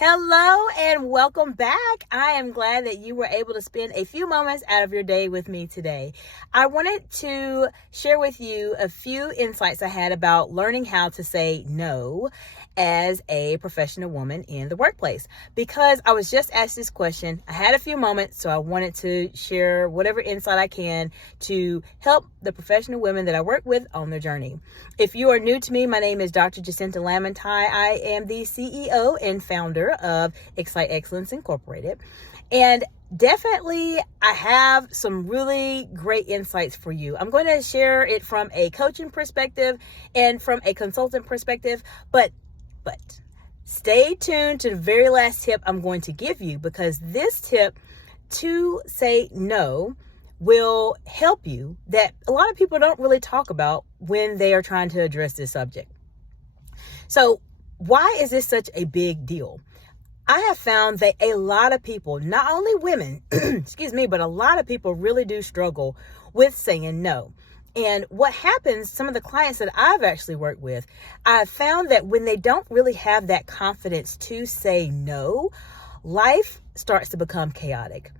Hello and welcome back. I am glad that you were able to spend a few moments out of your day with me today. I wanted to share with you a few insights I had about learning how to say no as a professional woman in the workplace, because I was just asked this question. I had a few moments, so I wanted to share whatever insight I can to help the professional women that I work with on their journey. If you are new to me, my name is Dr. Jacinta Lamontai. I am the CEO and founder of Excite Excellence Incorporated. And definitely, I have some really great insights for you. I'm going to share it from a coaching perspective and from a consultant perspective, but stay tuned to the very last tip I'm going to give you, because this tip to say no will help you that a lot of people don't really talk about when they are trying to address this subject. So why is this such a big deal? I have found that a lot of people, not only women, but a lot of people really do struggle with saying no. And what happens, some of the clients that I've actually worked with, I've found that when they don't really have that confidence to say no, life starts to become chaotic.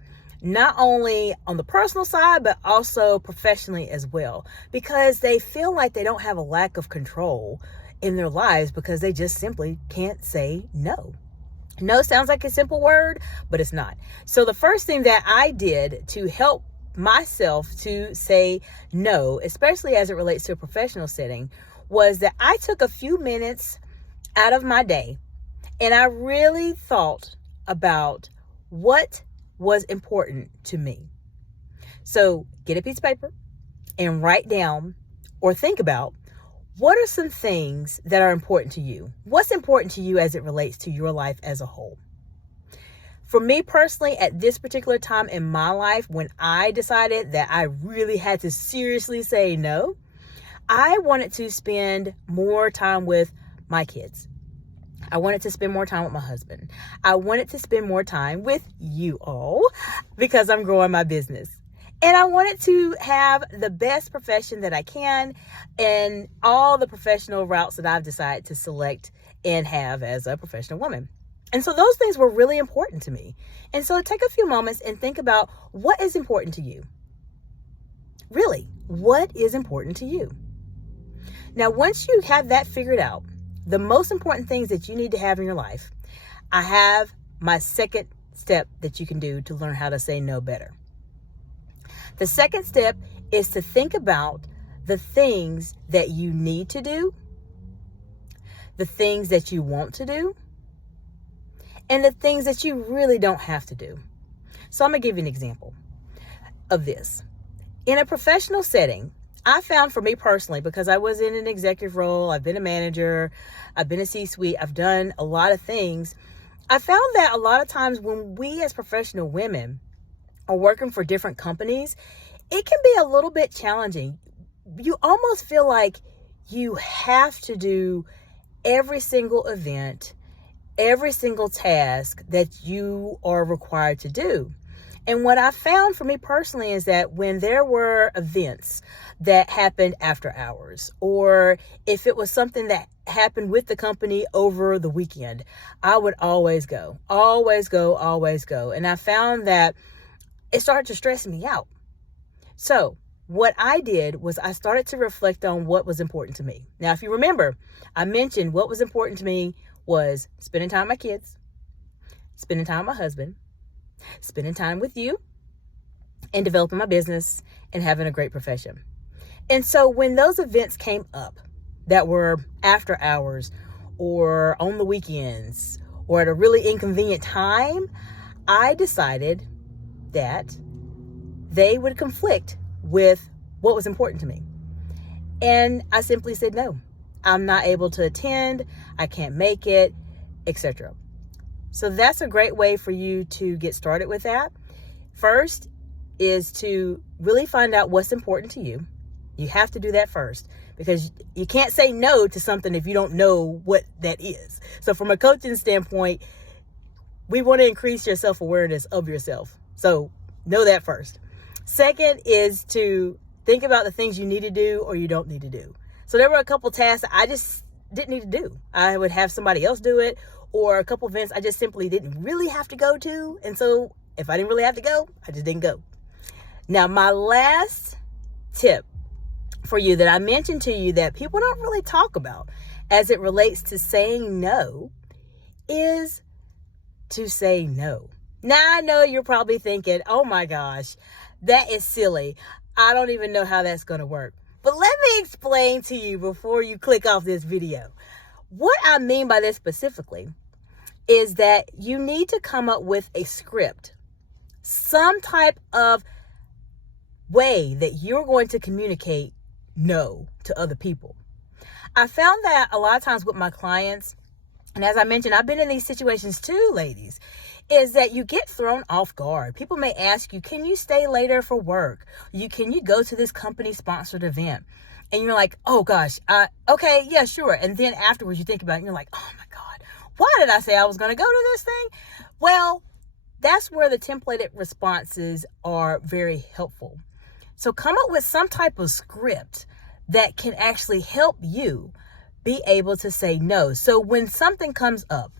Not only on the personal side, but also professionally as well, because they feel like they don't have a lack of control in their lives because they just simply can't say no. No sounds like a simple word, but it's not. So the first thing that I did to help myself to say no, especially as it relates to a professional setting, was that I took a few minutes out of my day and I really thought about what was important to me. So get a piece of paper and write down or think about, what are some things that are important to you? What's important to you as it relates to your life as a whole? For me personally, at this particular time in my life, when I decided that I really had to seriously say no, I wanted to spend more time with my kids. I wanted to spend more time with my husband. I wanted to spend more time with you all because I'm growing my business. And I wanted to have the best profession that I can and all the professional routes that I've decided to select and have as a professional woman. And so those things were really important to me. And so take a few moments and think about, what is important to you? Really, what is important to you? Now, once you have that figured out, the most important things that you need to have in your life, I have my second step that you can do to learn how to say no better. The second step is to think about the things that you need to do, the things that you want to do, and the things that you really don't have to do. So I'm going to give you an example of this. In a professional setting, I found, for me personally, because I was in an executive role, I've been a manager, I've been a C-suite, I've done a lot of things. I found that a lot of times when we as professional women are working for different companies, it can be a little bit challenging. You almost feel like you have to do every single event, every single task that you are required to do. And what I found for me personally is that when there were events that happened after hours, or if it was something that happened with the company over the weekend, I would always go. And I found that it started to stress me out. So what I did was I started to reflect on what was important to me. Now, if you remember, I mentioned what was important to me was spending time with my kids, spending time with my husband, spending time with you, and developing my business and having a great profession. And so when those events came up that were after hours or on the weekends or at a really inconvenient time, I decided that they would conflict with what was important to me. And I simply said, no, I'm not able to attend, I can't make it, etc. So that's a great way for you to get started with that. First is to really find out what's important to you. You have to do that first, because you can't say no to something if you don't know what that is. So from a coaching standpoint, we want to increase your self-awareness of yourself. So know that first. Second is to think about the things you need to do or you don't need to do. So there were a couple tasks I just didn't need to do. I would have somebody else do it, or a couple events I just simply didn't really have to go to. And so if I didn't really have to go, I just didn't go. Now, my last tip for you that I mentioned to you that people don't really talk about as it relates to saying no is to say no. Now, I know you're probably thinking, oh my gosh, that is silly. I don't even know how that's going to work. But let me explain to you before you click off this video. What I mean by this specifically is that you need to come up with a script, some type of way that you're going to communicate no to other people. I found that a lot of times with my clients, and as I mentioned, I've been in these situations too, ladies, is that you get thrown off guard. People may ask you, can you stay later for work? Can you go to this company sponsored event? And you're like, oh gosh, okay, yeah, sure. And then afterwards you think about it and you're like, oh my God, why did I say I was going to go to this thing? Well, that's where the templated responses are very helpful. So come up with some type of script that can actually help you be able to say no. So when something comes up,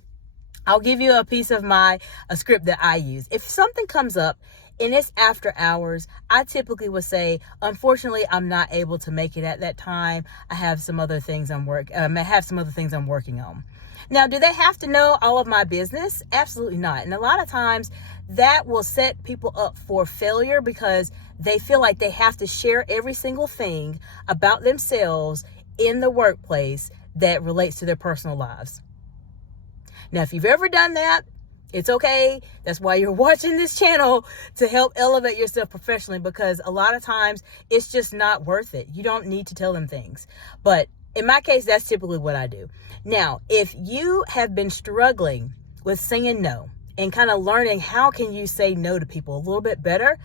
I'll give you a piece of a script that I use. If something comes up and it's after hours, I typically would say, unfortunately, I'm not able to make it at that time. I have some other things I'm working on. Now, do they have to know all of my business? Absolutely not. And a lot of times that will set people up for failure because they feel like they have to share every single thing about themselves in the workplace that relates to their personal lives. Now, if you've ever done that, it's okay. That's why you're watching this channel, to help elevate yourself professionally, because a lot of times it's just not worth it. You don't need to tell them things. But in my case, that's typically what I do. Now, if you have been struggling with saying no and kind of learning how can you say no to people a little bit better,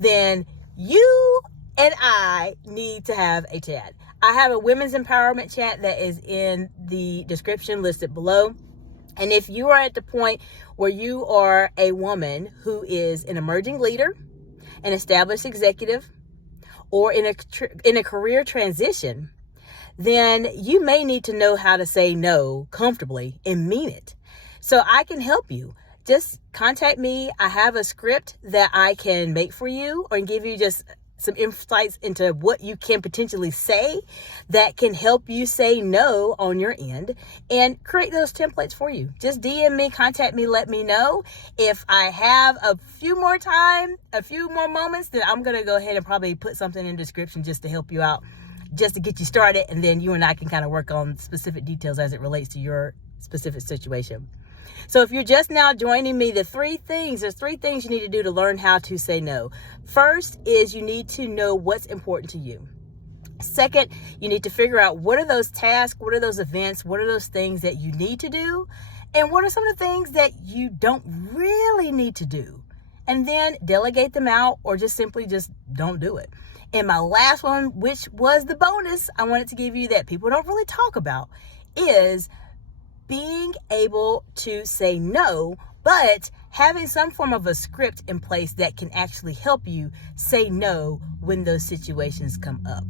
then you and I need to have a chat. I have a women's empowerment chat that is in the description listed below. And if you are at the point where you are a woman who is an emerging leader, an established executive, or in a career transition, then you may need to know how to say no comfortably and mean it. So I can help you. Just contact me. I have a script that I can make for you or give you just some insights into what you can potentially say that can help you say no on your end and create those templates for you. Just DM me, contact me, let me know. If I have a few more moments, then I'm going to go ahead and probably put something in the description just to help you out, just to get you started. And then you and I can kind of work on specific details as it relates to your specific situation. So if you're just now joining me, there's three things you need to do to learn how to say no. First is you need to know what's important to you. Second, you need to figure out what are those tasks, what are those events, what are those things that you need to do, and what are some of the things that you don't really need to do. And then delegate them out or just simply don't do it. And my last one, which was the bonus I wanted to give you that people don't really talk about, is being able to say no, but having some form of a script in place that can actually help you say no when those situations come up.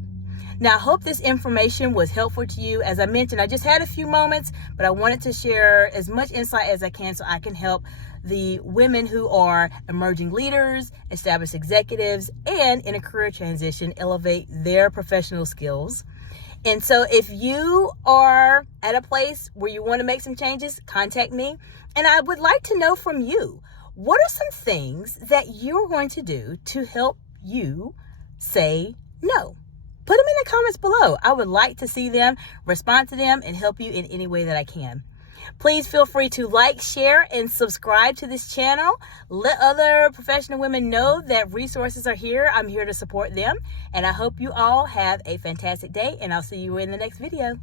Now, I hope this information was helpful to you. As I mentioned, I just had a few moments, but I wanted to share as much insight as I can so I can help the women who are emerging leaders, established executives, and in a career transition elevate their professional skills. And so if you are at a place where you want to make some changes, contact me. And I would like to know from you, what are some things that you're going to do to help you say no? Put them in the comments below. I would like to see them, respond to them, and help you in any way that I can. Please feel free to like, share, and subscribe to this channel. Let other professional women know that resources are here. I'm here to support them. And I hope you all have a fantastic day, and I'll see you in the next video.